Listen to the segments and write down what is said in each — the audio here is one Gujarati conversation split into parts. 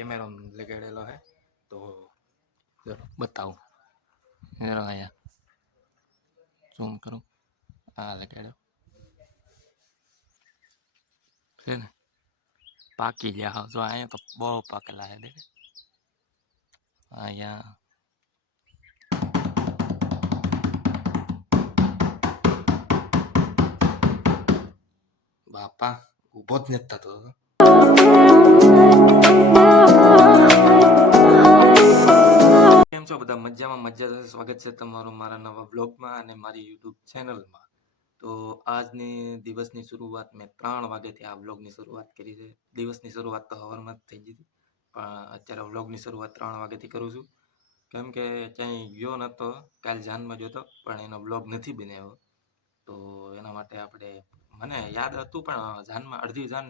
કેમેરો લગાડેલો હે, તો બતાવું. જરા અહીંયા ઝૂમ કરું. આ લગાડ્યો. છે ને? પાકી ગયા જો અહીંયા તો બહુ પાકેલા છે દેખે. અહીંયા બાપા, ઊભો જ નથી થતો છો? બધા મજામાં? મજા છે સ્વાગત છે તમારું મારા નવા બ્લોગમાં અને મારી યુટ્યુબ ચેનલમાં. તો આજની દિવસની શરૂઆત મેં ત્રણ વાગ્યાથી આ બ્લોગની શરૂઆત કરી છે. દિવસની શરૂઆત તો સવારમાં જ થઈ હતી, પણ અત્યારે બ્લોગની શરૂઆત ત્રણ વાગ્યાથી કરું છું. કેમ કે ક્યાંય ગયો નહોતો, કાલ જાનમાં જોતો પણ એનો બ્લોગ નથી બનાવ્યો. તો એના માટે આપણે, મને યાદ હતું, પણ જાનમાં અડધી જાન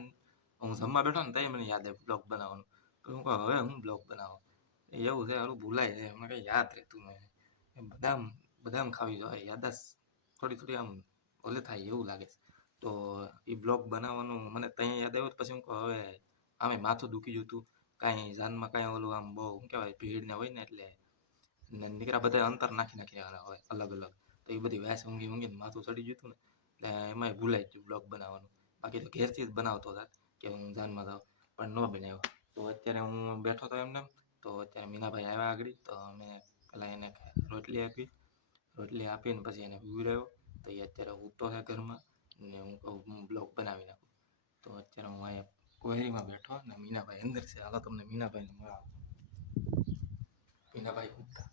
હું જમવા બેઠો ને તઈ મને યાદ બ્લોગ બનાવવાનું. તો હું કહું, હવે હું બ્લોગ બનાવું. એવું છે, હારું ભૂલાય છે. એમને કંઈ યાદ રહેતું નહીં બદામ બદામ ખાવી જોઈએ. યાદાશ થોડી થોડી આમ ઓલે થાય એવું લાગે છે. તો એ બ્લોગ બનાવવાનું મને ત્યાં યાદ આવ્યું પછી હું કહું, હવે આમે માથું દુખી જતું હતું. કાંઈ જાનમાં કાંઈ ઓલું આમ બહુ, શું કહેવાય, ભીડ ને હોય ને એટલે નીકળ્યા બધા અંતર નાખી નાખી હોય, અલગ અલગ. તો એ બધી વેસ ઊંઘી ઊંઘીને માથું ચડી હતું ને, એટલે એમાંય ભૂલાઈ ગયું બ્લોગ બનાવવાનું. બાકી તો ઘેરથી જ બનાવતો હતા કે હું જાનમાં જાઉં, પણ ન બનાવ્યો. તો અત્યારે હું બેઠો હતો એમને તો અત્યારે મીનાભાઈ આવ્યા આગળ. તો અમે પહેલાં એને રોટલી આપી. રોટલી આપીને પછી એને પીવડાવ્યો તો એ અત્યારે ઊતો છે ઘરમાં ને હું કહું બ્લોગ બનાવી નાખું. તો અત્યારે હું અહીંયા કોહરીમાં બેઠો ને મીનાભાઈ અંદર છે. હાલો તમને મીનાભાઈને મળાવો. મીનાભાઈ ગુપ્તા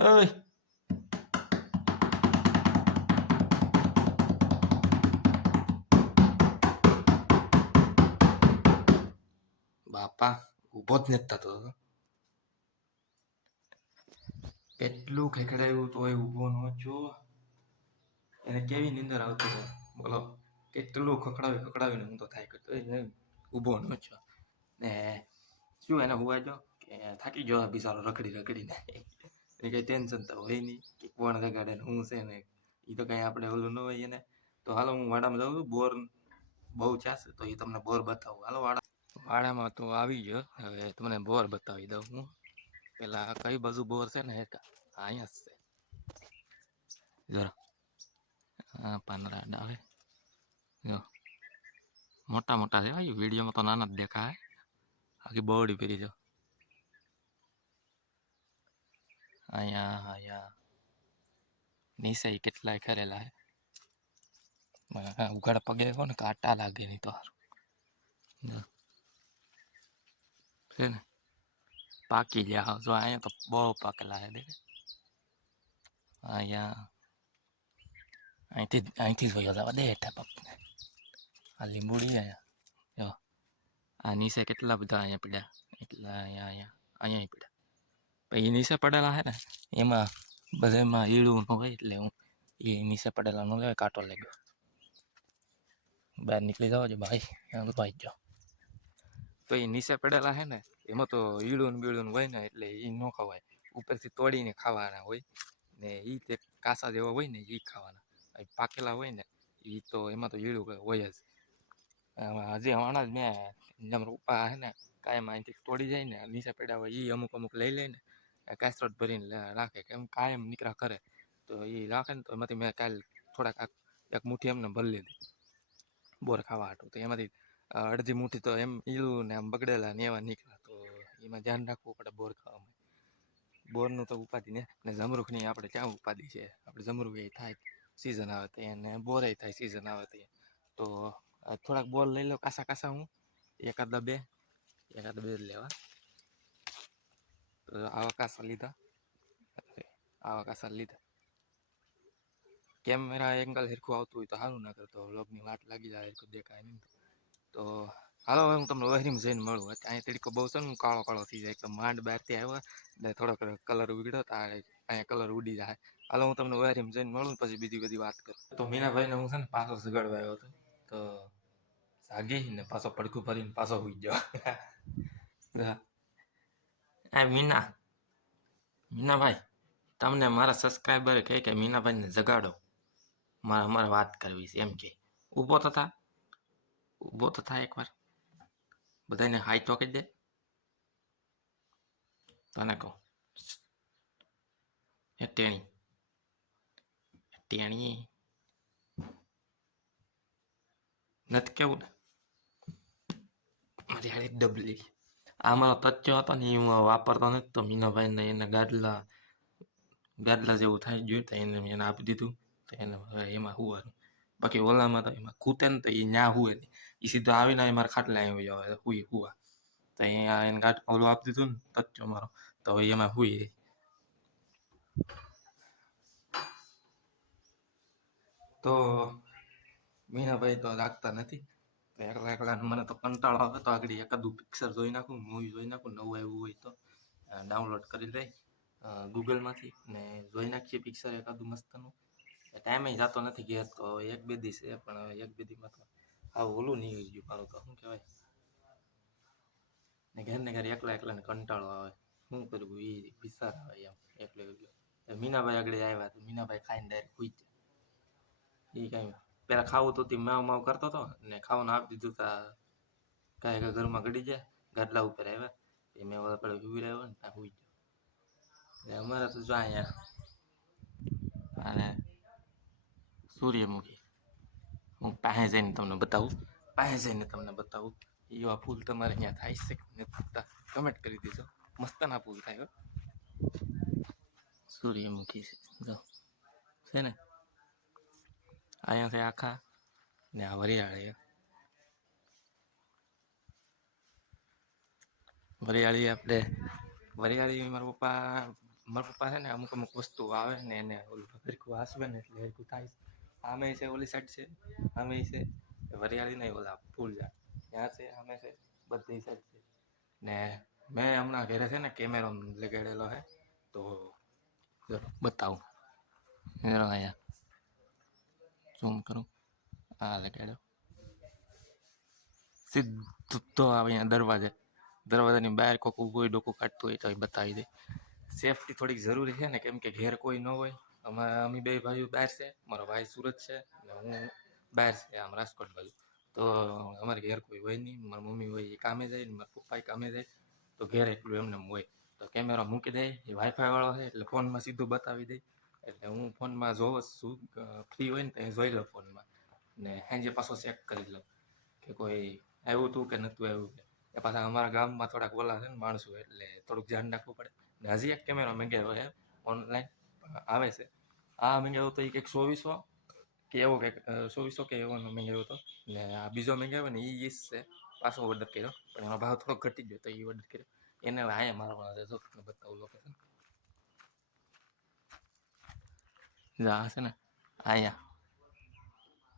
Ơi. બાપા ઊભો જ નથી થતો. એટલું ખેખડાયું તોય ઊભો ન છો એને કેવી નીંદર આવતી હોય બોલો કેટલું ખખડાવી ખખડાવીને હું તો થાય કરતો હોય ઊભો ન ને શું એને હોવા જો કે થાકી ગયો બિચારો રખડી રખડીને એ કંઈ ટેન્શન તો હોય નહીં કે કોણ રગાડે ને હું છે ને એ તો કંઈ આપણે ઓલું ન હોય એને તો હાલો હું વાડામાં જાઉં છું, બોર બહુ ચાશે તો એ તમને બોર બતાવું. હાલો વાડા. વાડામાં તો આવી ગયો. હવે તમને બોર બતાવી દઉં હું. પેલા કઈ બાજુ બોર છે ને? એક અહીંયા જ છે. જરા હા પાંદરા ડાળે જો. મોટા મોટા છે ભાઈ વિડીયોમાં તો નાના જ દેખાય. આખી બોડી પહેરી જો અહીંયા અહીંયા. નીચે કેટલાય ખરેલા હે. ઉઘાડ પગે હો ને કાંટા લાગે નહીં તો છે ને? પાકી ગયા જો અહીંયા તો બહુ પાકેલા હે દે અહીંયા. અહીંથી અહીંથી જોયો જવા. દે હેઠા પગને. આ લીંબુડી અહીંયા. જો. આ નીચે કેટલા બધા અહીંયા પડ્યા? એટલા અહીંયા અહીંયા. અહીંયા પડ્યા. પછી નીચે પડેલા છે ને, એમાં બધામાં ઈળું ન હોય એટલે હું એ નીચે પડેલા નો લેવાય, કાંટો લાગ્યો બહાર નીકળી જાવ ભાઈ એમ ભાઈ જાઓ. તો એ નીચે પડેલા છે ને, એમાં તો ઈળું બીળું હોય ને એટલે એ ન ખવાય. ઉપરથી તોડીને ખાવાના હોય ને એ તે કાસા જેવા હોય ને એ ખાવાના. પાકેલા હોય ને એ તો એમાં તો ઈળું હોય જ. હજી હમણાં જ મેં, જેમ રૂપા છે ને કાંઈ અહીંથી તોડી જાય ને, નીચે પડ્યા હોય એ અમુક અમુક લઈ લે ને કાસરોટ ભરીને રાખે રાખે કેમ કાયમ નીકળા કરે. તો એ રાખે ને તો એમાંથી મેં કાલ થોડાક એક મુઠ્ઠી એમને ભરી લીધી. બોર ખાવા હતું તો એમાંથી અડધી મુઠ્ઠી તો એમ ઈલું ને આમ બગડેલા ને એવા નીકળ્યા. તો એમાં ધ્યાન રાખવું પડે બોર ખાવામાં. બોરનું તો ઉપાધિ ને ને જમરૂખની આપણે ક્યાં ઉપાધિ છે? આપણે જમરૂખ એ થાય સિઝન આવે તે અને બોરે થાય સિઝન આવે તે. તો થોડાક બોર લઈ લો કાસા કાસા હું. એકાદા બે. એકાદા બે લેવા. આવા કાસા લીધા. આવા કાસા લીધા. કેમેરા એંગલ હેરખું આવતું હોય તો સારું ના કરતો વ્લોગની વાટ લાગી જાય, હેરખું દેખાય નહીં. તો હાલો હું તમને વહેરીમાં જઈને મળું. અહીંયા તડકો બહુ છે ને કાળો કાળો થઈ જાય, એકદમ માંડ બહારથી આવ્યો ને થોડોક કલર ઉગડ્યો તો અહીંયા કલર ઉડી જાય. હાલો, હું તમને વહેરીમાં જઈને મળું પછી બીજી બધી વાત કરું. તો મીનાભાઈને હું છે ને પાછો સગડવા આવ્યો હતો. તો જાગી ને પાછો પડખું ભરીને પાછો હોઈ ગયો. આ મીના, મીનાભાઈ, તમને મારા સબસ્ક્રાઈબર કહે કે મીનાભાઈને જગાડો. મારે અમારે વાત કરવી છે, એમ કે. ઊભો થતા ઊભો તો થાય એકવાર. બધાને હાઈ તો કહી દે. તને કહું. એ ટેણી. ટેણી. નથી કેવું ને? મારી હારે ડબલી આ મારો તચ્ચો હતો ને એ હું વાપરતો નથી તો મીનાભાઈને એને ગાડલા ગાડલા જેવું થાય ગયું તો એને એને આપી દીધું. તો એને એમાં હુવાનું બાકી ઓલામાં તો એમાં કૂતે ને તો એ ન્યા હુએ એ સીધો આવીને એ મારા ખાટલા આવી જવા હુઈ હુવા. તો અહીંયા એને ગાટ ઓલું આપી દીધું ને તચ્ચો મારો. તો હવે એમાં હુઈ રહી. તો મીનાભાઈ તો રાખતા નથી. એકલા એકલા મને તો કંટાળો આવે તો આગળ એકાદું પિક્ચર જોઈ નાખું મૂવી જોઈ નાખું નવું આવ્યું હોય તો ડાઉનલોડ કરી લઈ ગૂગલમાંથી ને જોઈ નાખીએ પિક્ચર એકાદું મસ્તનું ટાઈમે જતો નથી ઘેર તો એક બે દી છે પણ એક બે દીમાં તો આ ઓલું નહીં ગયું મારું તો શું કહેવાય ને ઘેર ને ઘેર એકલા એકલાને કંટાળો આવે શું કરવું એ વિચાર આવે એમ એકલો એકલો મીનાભાઈ આગળ આવ્યા તો મીનાભાઈ ખાઈને ડાયરેક્ટ ખુઈ એ કાંઈ પેલા ખાવું તો માવ માવ કરતો હતો ને ખાવાનું આપી દીધું તા. કાંઈ કાંઈ ઘરમાં ગડી જાય ગાડલા ઉપર આવ્યા. એ મેં ઓલા પડે ઊભી રહ્યો ને, ત્યાં હુઈ ગયો. અમારે તો જો અહીંયા અને સૂર્યમુખી હું પાસે જઈને તમને બતાવું, પાસે જઈને તમને બતાવું. એવા ફૂલ તમારે અહીંયા થાય છે ને થતા? કમેન્ટ કરી દેજો. મસ્તના ફૂલ થાય સૂર્યમુખી છે. જો, છે ને? અહીંયા છે આખા. ને આ વરિયાળી વરિયાળી આપણે, વરિયાળી મારા પપ્પા મારા પપ્પા છે ને અમુક અમુક વસ્તુ આવે ને એને ઓલું હરકું હાસવે ને એટલે હરકું થાય. આમે છે, ઓલી સાઈડ છે, આમે છે. વરિયાળી નહીં ઓલા, ફૂલ ઝાડ. ત્યાં છે, આમે છે, બધી સાઈડ છે. ને મેં હમણાં ઘરે છે ને કેમેરો લગાડેલો છે, તો બતાવું. અહીંયા ઝૂમ કરું આ લગાડ્યો સીધું તો અહીંયા દરવાજે દરવાજાની બહાર કોક ઊભું હોય ડોકું કાઢતું હોય તો એ બતાવી દે સેફટી થોડીક જરૂરી છે ને, કેમ કે ઘેર કોઈ ન હોય. અમારા અમે બે ભાઈઓ બહાર છે, મારો ભાઈ સુરત છે અને હું બહાર છે, આમ રાજકોટ બાજુ. તો અમારે ઘેર કોઈ હોય નહીં, મારી મમ્મી હોય એ કામે જાય ને મારા પપ્પા કામે જાય, તો ઘેર એટલું એમને એમ હોય. તો કેમેરા મૂકી દે, એ વાઈફાઈ વાળો છે, એટલે ફોનમાં સીધું બતાવી દે. એટલે હું ફોનમાં જોઉં છું ફ્રી હોય ને તો જોઈ લઉં ફોનમાં. ને સાંજે પાછો ચેક કરી લઉં કે કોઈ આવ્યું હતું કે નહોતું આવ્યું કે. એ પાછા અમારા ગામમાં થોડાક ઓલા છે ને માણસો, એટલે થોડુંક ધ્યાન રાખવું પડે. ને હજી એક કેમેરો મંગાવ્યો છે ઓનલાઈન આવે છે. આ મંગાવ્યો તો એ કંઈક ચોવીસો કે એવો કંઈક ચોવીસો કે એવો મંગાવ્યો હતો. ને આ બીજો મંગાવ્યો ને એ ઈસ છે, પાછો ઓર્ડર કર્યો. પણ એનો ભાવ થોડોક ઘટી ગયો તો એ ઓર્ડર કર્યો. એને આયા મારવાનો છે બતાવું લોકેશન જા, હશે ને? અહીંયા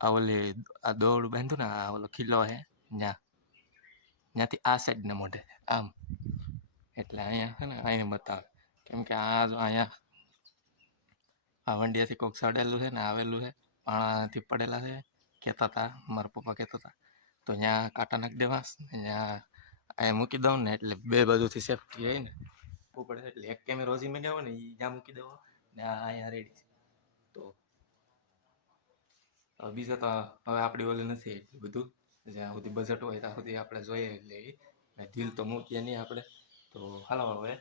આ ઓલી આ દોડ બાંધ્યું ને, આ ઓલો ખીલો છે ત્યાં ત્યાંથી આ સાઈડને મોઢે, આમ. એટલે અહીંયા છે ને અહીંયા બતાવે. કેમ કે આ જો અહીંયા આ વંડિયાથી કોઈક સડેલું છે ને, આવેલું છે પાણાથી પડેલા છે કહેતા હતા મારા પપ્પા કહેતા હતા તો ત્યાં કાંટા નાખી દેવા ત્યાં અહીંયા મૂકી દઉં ને, એટલે બે બાજુથી સેફટી હોય ને. પડે એટલે એક કેમેરો હજી મેં ને એ ત્યાં મૂકી દેવો ને અહીંયા રેડી છે. તો બીજા તો હવે આપણી ઓલી નથી એટલું બધું. જ્યાં સુધી બજેટ હોય ત્યાં સુધી આપણે જોઈએ એટલે એ. દિલ તો મૂકીએ નહીં આપણે. તો હાલો હવે.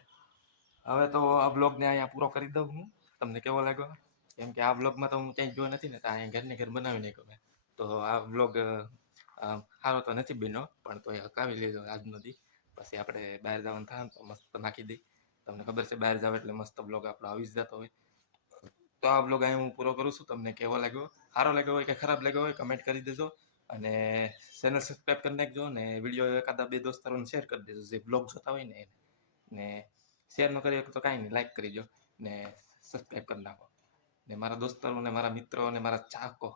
હવે તો આ બ્લોગને અહીંયા પૂરો કરી દઉં હું. તમને કેવો લાગ્યો? કેમ કે આ બ્લોગમાં તો હું ક્યાંય જોયો નથી ને, તો અહીંયા ઘરને ઘર બનાવી નહીં ગમે તો આ બ્લોગ સારો તો નથી બન્યો, પણ તો એ હકાવી લીધો આજનો દી. પછી આપણે બહાર જવાનું થાય ને તો મસ્ત નાખી દઈ. તમને ખબર છે બહાર જાવ એટલે મસ્ત બ્લોગ આપણો આવી જ જતો હોય. તો આ બ્લોગ અહીં હું પૂરો કરું છું. તમને કેવો લાગ્યો? સારો લાગ્યો હોય કે ખરાબ લાગ્યો હોય કમેન્ટ કરી દેજો. અને ચેનલ સબસ્ક્રાઈબ કરી નાખજો અને વીડિયો એકાદા બે દોસ્તારોને શેર કરી દેજો. જે બ્લોગ જોતા હોય ને ને શેર ન કરી તો કાંઈ નહીં લાઈક કરી દો ને સબસ્ક્રાઈબ કરી નાખો. ને મારા દોસ્તારો ને મારા મિત્રો ને મારા ચાહકો.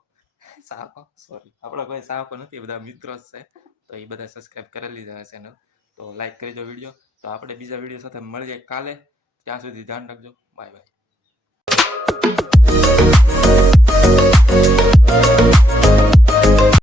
ચાહકો? સોરી આપણા કોઈ ચાહકો નથી બધા મિત્રો જ છે. તો એ બધા સબસ્ક્રાઈબ કરેલી હશે ને. તો લાઈક કરી દો વીડિયો તો આપણે બીજા વીડિયો સાથે મળીએ કાલે. ત્યાં સુધી ધ્યાન રાખજો. Bye bye Thank you